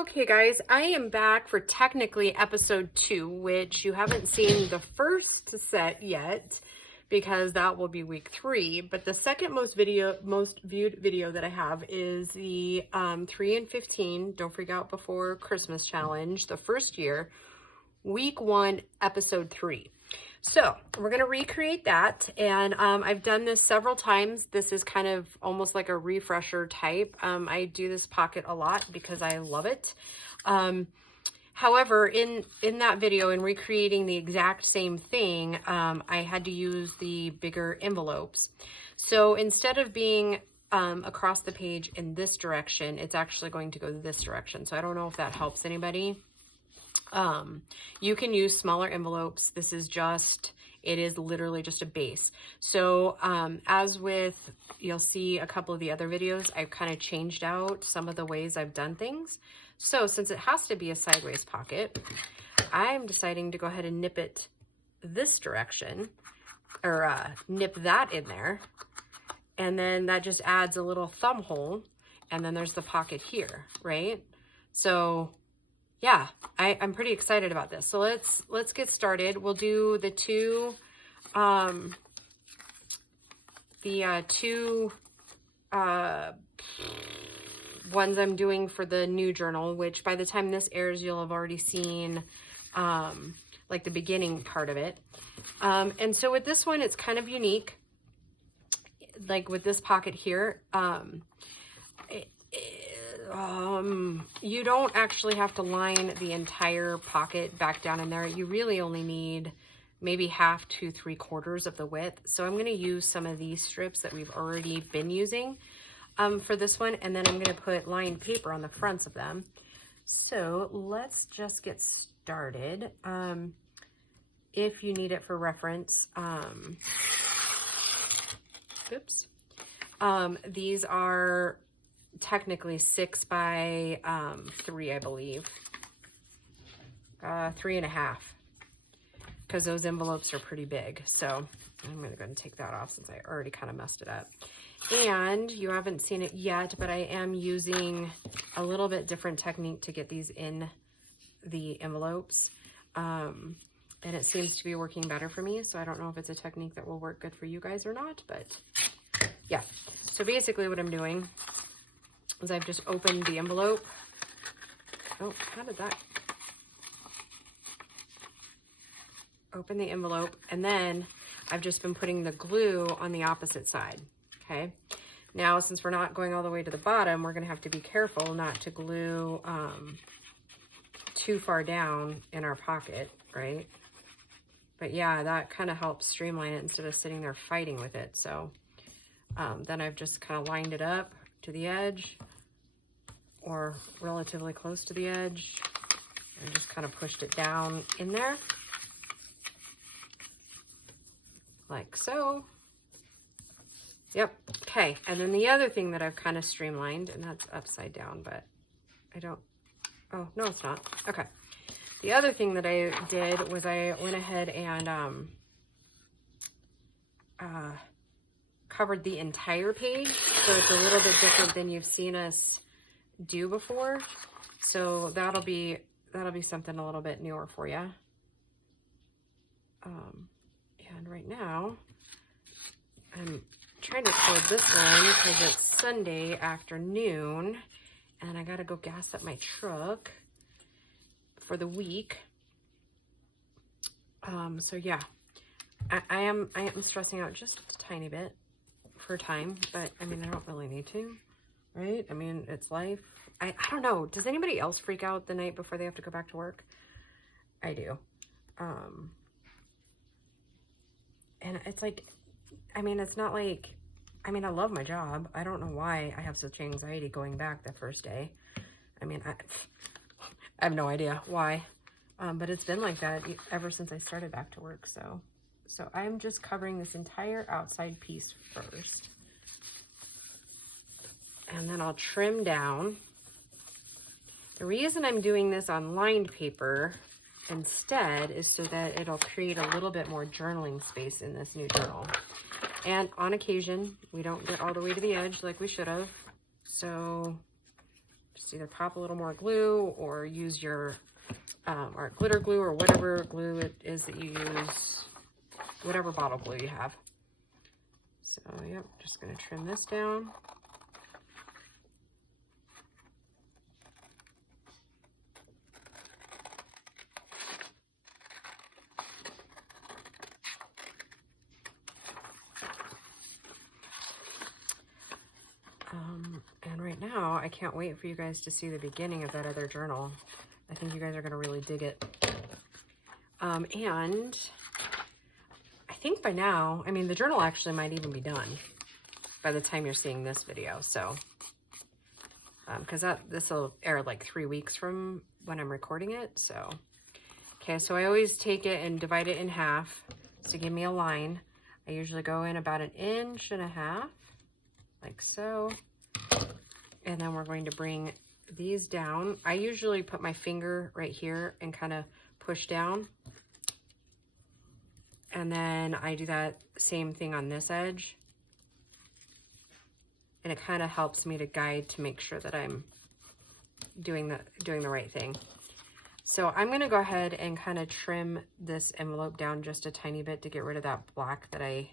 Okay guys, I am back for technically episode 2, which you haven't seen the first set yet because that will be week 3, but the second most viewed video that I have is the 3 and 15 Don't Freak Out Before Christmas challenge, the first year, week 1, episode 3. So we're going to recreate that, and I've done this several times. This is kind of almost like a refresher type. I do this pocket a lot because I love it. However, in that video, in recreating the exact same thing, I had to use the bigger envelopes. So instead of being across the page in this direction, it's actually going to go this direction. So I don't know if that helps anybody. You can use smaller envelopes. This is just, it is literally just a base. So, as with, you'll see a couple of the other videos, I've kind of changed out some of the ways I've done things. So since it has to be a sideways pocket, I'm deciding to go ahead and nip it this direction, or nip that in there. And then that just adds a little thumb hole. And then there's the pocket here, right? So yeah, I'm pretty excited about this. So let's get started. We'll do the two ones I'm doing for the new journal, which by the time this airs, you'll have already seen like the beginning part of it. And so with this one, it's kind of unique. Like with this pocket here, you don't actually have to line the entire pocket back down in there. You really only need maybe half to 3/4 of the width. So I'm going to use some of these strips that we've already been using for this one. And then I'm going to put lined paper on the fronts of them. So let's just get started. If you need it for reference, oops. These are technically 6 by 3, I believe. 3.5, because those envelopes are pretty big. So I'm going to go and take that off since I already kind of messed it up. And you haven't seen it yet, but I am using a little bit different technique to get these in the envelopes. And it seems to be working better for me. So I don't know if it's a technique that will work good for you guys or not, but yeah. So basically what I'm doing is I've just opened the envelope. Oh, how did that? Open the envelope, and then I've just been putting the glue on the opposite side, okay? Now, since we're not going all the way to the bottom, we're gonna have to be careful not to glue too far down in our pocket, right? But yeah, that kind of helps streamline it instead of sitting there fighting with it. So then I've just kind of lined it up to the edge, or relatively close to the edge, and just kind of pushed it down in there like so. Yep. Okay. And then the other thing that I've kind of streamlined, and that's upside down, but I don't, oh no, it's not. Okay. The other thing that I did was I went ahead and covered the entire page, so it's a little bit different than you've seen us do before. So that'll be something a little bit newer for you. And right now I'm trying to record this one because it's Sunday afternoon and I gotta go gas up my truck for the week. So yeah, I am stressing out just a tiny bit for time, but I mean, I don't really need to, right? I mean, it's life. I don't know. Does anybody else freak out the night before they have to go back to work? I do. And it's like, I mean, it's not like, I mean, I love my job. I don't know why I have such anxiety going back the first day. I mean, I have no idea why, but it's been like that ever since I started back to work. So I'm just covering this entire outside piece first. And then I'll trim down. The reason I'm doing this on lined paper instead is so that it'll create a little bit more journaling space in this new journal. And on occasion, we don't get all the way to the edge like we should have. So Just either pop a little more glue or use your or glitter glue or whatever glue it is that you use, whatever bottle glue you have. So, yep, just going to trim this down. And right now, I can't wait for you guys to see the beginning of that other journal. I think you guys are going to really dig it. And I think by now, I mean, the journal actually might even be done by the time you're seeing this video. So, because this will air like 3 weeks from when I'm recording it. So, okay, so I always take it and divide it in half to give me a line. I usually go in about 1.5 inches, like so. And then we're going to bring these down. I usually put my finger right here and kind of push down. And then I do that same thing on this edge. And it kind of helps me to guide to make sure that I'm doing the right thing. So I'm going to go ahead and kind of trim this envelope down just a tiny bit to get rid of that black that I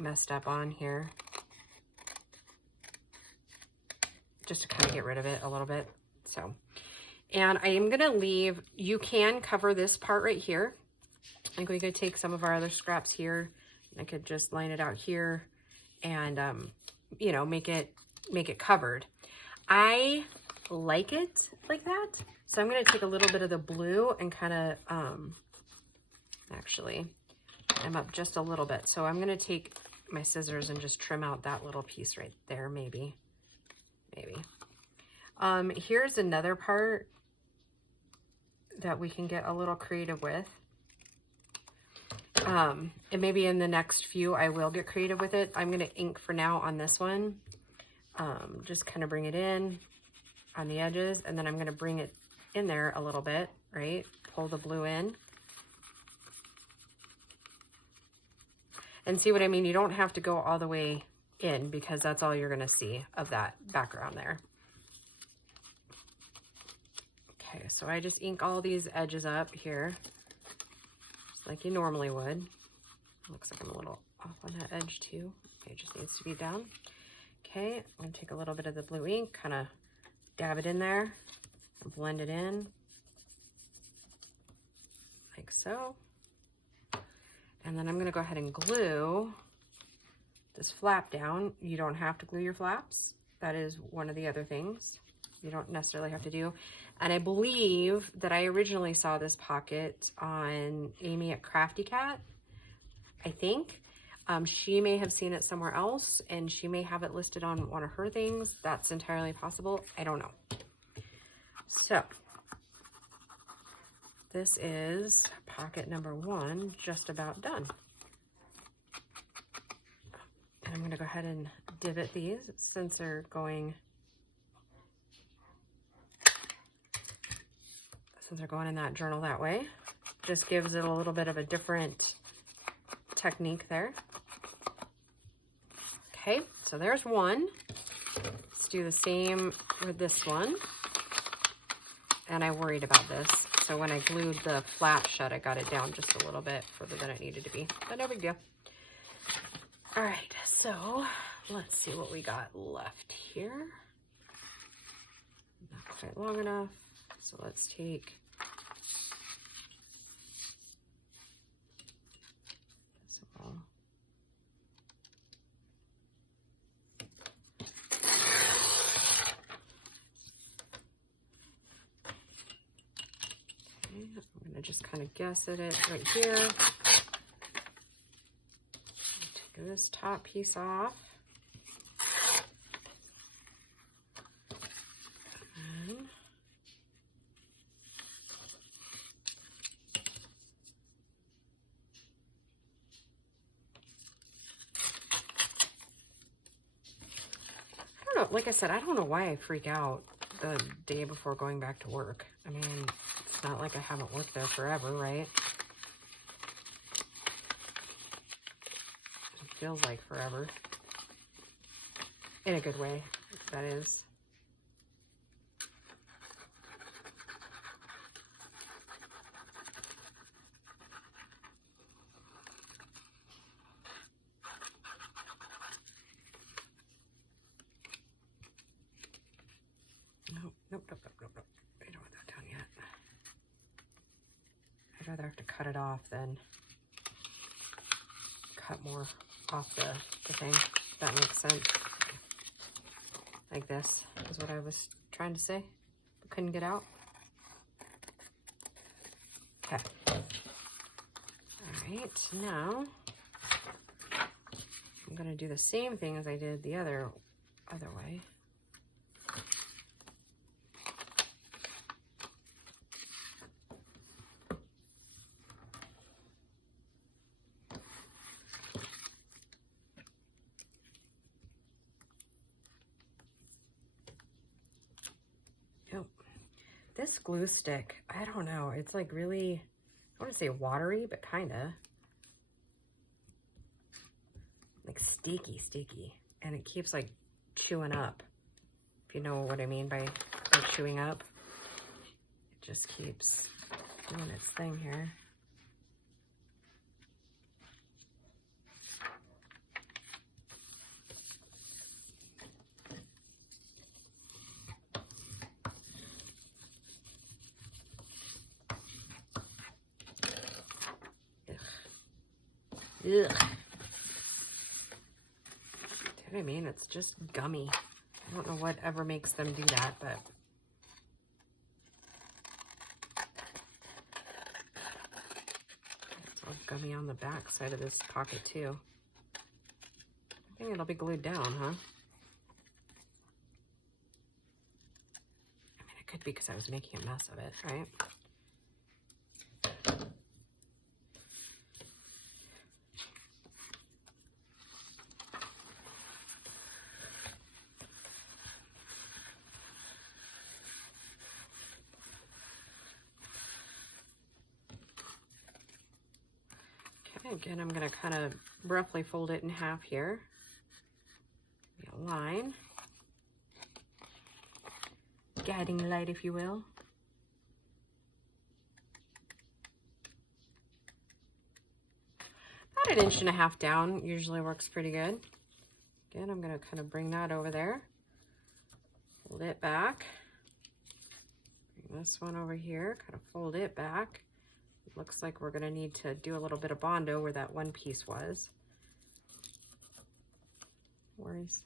messed up on here. Just to kind of get rid of it a little bit. So, and I am going to leave, you can cover this part right here. I think we could take some of our other scraps here, and I could just line it out here and, you know, make it covered. I like it like that. So I'm going to take a little bit of the blue and kind of, actually, I'm up just a little bit. So I'm going to take my scissors and just trim out that little piece right there, maybe. Here's another part that we can get a little creative with. And maybe in the next few, I will get creative with it. I'm going to ink for now on this one. Just kind of bring it in on the edges, and then I'm going to bring it in there a little bit, right? Pull the blue in. And see what I mean? You don't have to go all the way in because that's all you're going to see of that background there. Okay, so I just ink all these edges up here, just like you normally would. Looks like I'm a little off on that edge too. Okay, it just needs to be down. Okay, I'm going to take a little bit of the blue ink, kind of dab it in there and blend it in like so. And then I'm going to go ahead and glue this flap down. You don't have to glue your flaps. That is one of the other things you don't necessarily have to do. And I believe that I originally saw this pocket on Amy at Crafty Cat, I think. She may have seen it somewhere else, and she may have it listed on one of her things. That's entirely possible. I don't know. So this is pocket number 1, just about done. And I'm going to go ahead and divot these since they're going in that journal that way. Just gives it a little bit of a different technique there. Okay, so there's one. Let's do the same with this one. And I worried about this. So when I glued the flap shut, I got it down just a little bit further than it needed to be, but no big deal. All right, so let's see what we got left here. Not quite long enough. So let's take this all. Okay, I'm gonna just kind of guess at it right here. Take this top piece off. Like I said, I don't know why I freak out the day before going back to work. I mean, it's not like I haven't worked there forever, right? It feels like forever. In a good way, that is. Nope, nope, nope, nope, nope. I don't want that done yet. I'd rather have to cut it off than cut more off the thing, if that makes sense. Like this is what I was trying to say, but couldn't get out. Okay. All right, now I'm gonna do the same thing as I did the other way. This glue stick, I don't know, it's like really, I want to say watery, but kind of. Like sticky. And it keeps like chewing up. If you know what I mean by chewing up. It just keeps doing its thing here. Ugh. See what I mean? It's just gummy. I don't know what ever makes them do that, but it's all gummy on the back side of this pocket too. I think it'll be glued down, huh? I mean, it could be because I was making a mess of it, right? Again, I'm going to kind of roughly fold it in half here. A line. Guiding light, if you will. About 1.5 inches down usually works pretty good. Again, I'm going to kind of bring that over there. Fold it back. Bring this one over here, kind of fold it back. Looks like we're going to need to do a little bit of Bondo where that one piece was. Worries.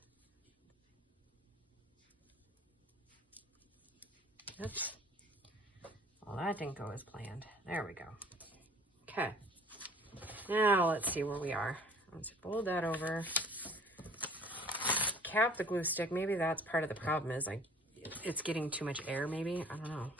Oops. Well, that didn't go as planned. There we go. Okay. Now let's see where we are. Let's fold that over. Cap the glue stick. Maybe that's part of the problem is like it's getting too much air maybe. I don't know.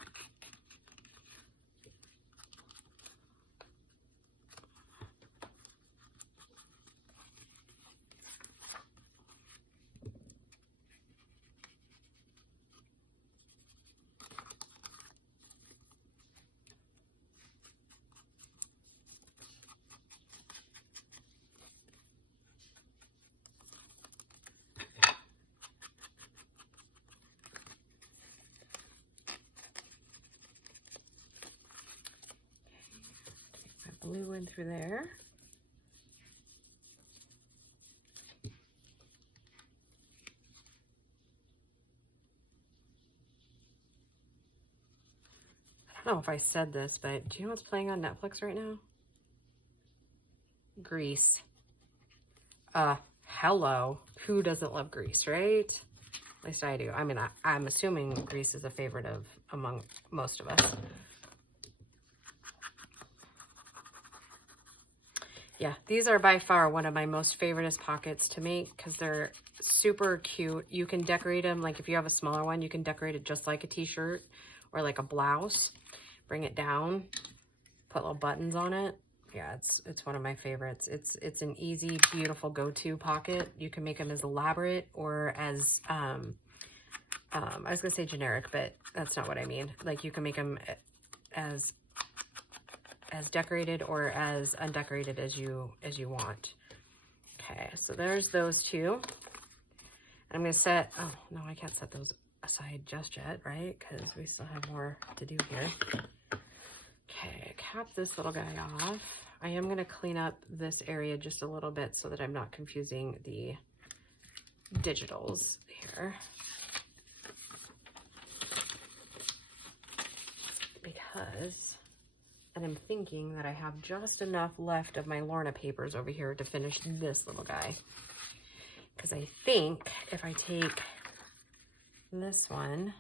Blue in through there. I don't know if I said this, but do you know what's playing on Netflix right now? Grease. Hello. Who doesn't love Grease, right? At least I do. I mean, I'm assuming Grease is a favorite of among most of us. Yeah, these are by far one of my most favoriteest pockets to make because they're super cute. You can decorate them, like if you have a smaller one, you can decorate it just like a t-shirt or like a blouse. Bring it down, put little buttons on it. Yeah, it's one of my favorites. It's an easy, beautiful go-to pocket. You can make them as elaborate or as, I was gonna say generic, but that's not what I mean. Like you can make them as decorated or as undecorated as you want. Okay, so there's those two. I'm gonna set, oh no, I can't set those aside just yet, right? Because we still have more to do here. Okay, cap this little guy off. I am gonna clean up this area just a little bit so that I'm not confusing the digitals here. because, and I'm thinking that I have just enough left of my Lorna papers over here to finish this little guy. Because I think if I take this one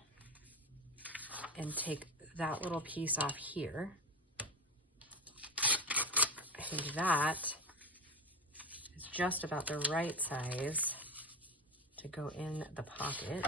and take that little piece off here, I think that is just about the right size to go in the pocket.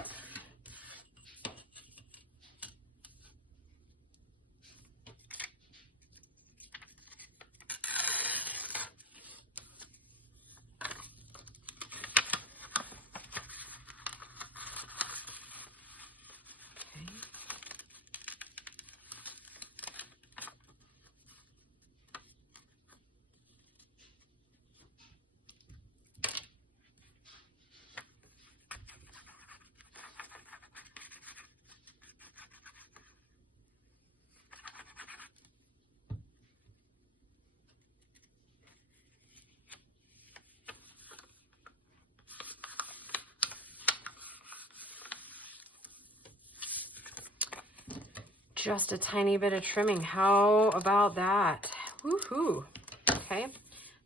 Just a tiny bit of trimming. How about that? Woohoo! Okay,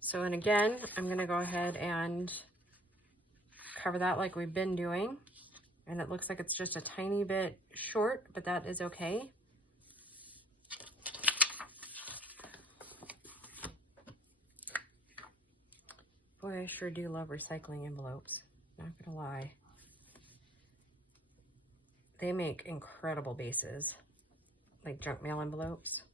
so and again, I'm gonna go ahead and cover that like we've been doing. And it looks like it's just a tiny bit short, but that is okay. Boy, I sure do love recycling envelopes. Not gonna lie. They make incredible bases. Like junk mail envelopes.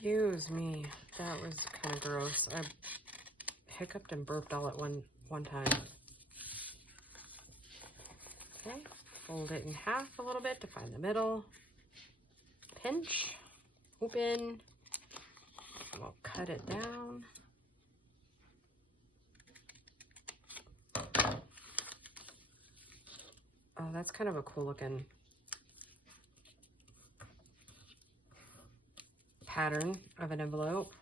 Excuse me, that was kind of gross. I hiccuped and burped all at one time. Okay, fold it in half a little bit to find the middle. Pinch, open, and we'll cut it down. Oh, that's kind of a cool looking pattern of an envelope.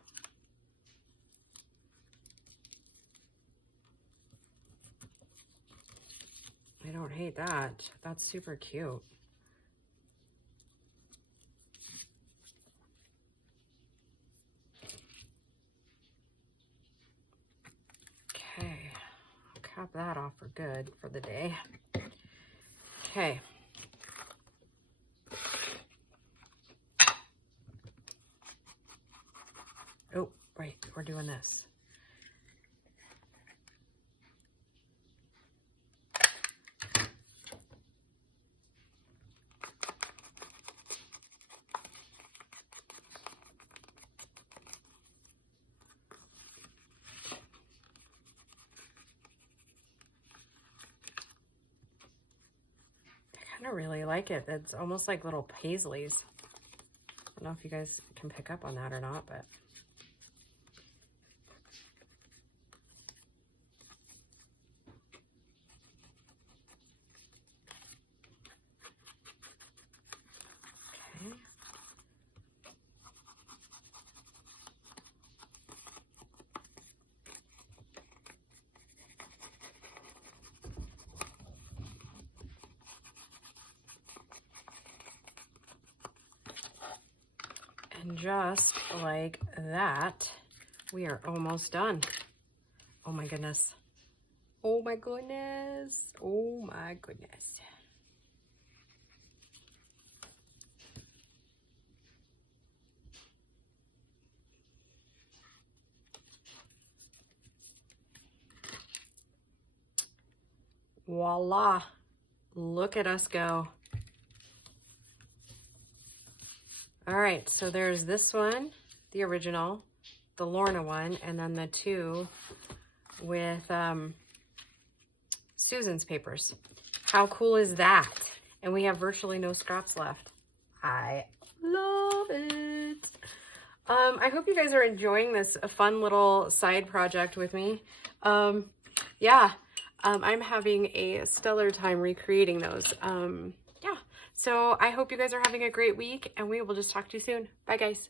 I don't hate that. That's super cute. Okay, I'll cap that off for good for the day. Okay. Oh, right, we're doing this. I kind of really like it. It's almost like little paisleys. I don't know if you guys can pick up on that or not, but and just like that, we are almost done. Oh my goodness. Oh my goodness. Oh my goodness. Voila. Look at us go. All right, so there's this one, the original, the Lorna one, and then the two with Susan's papers. How cool is that? And we have virtually no scraps left. I love it. I hope you guys are enjoying this fun little side project with me. Yeah, I'm having a stellar time recreating those. Yeah, so I hope you guys are having a great week, and we will just talk to you soon. Bye, guys.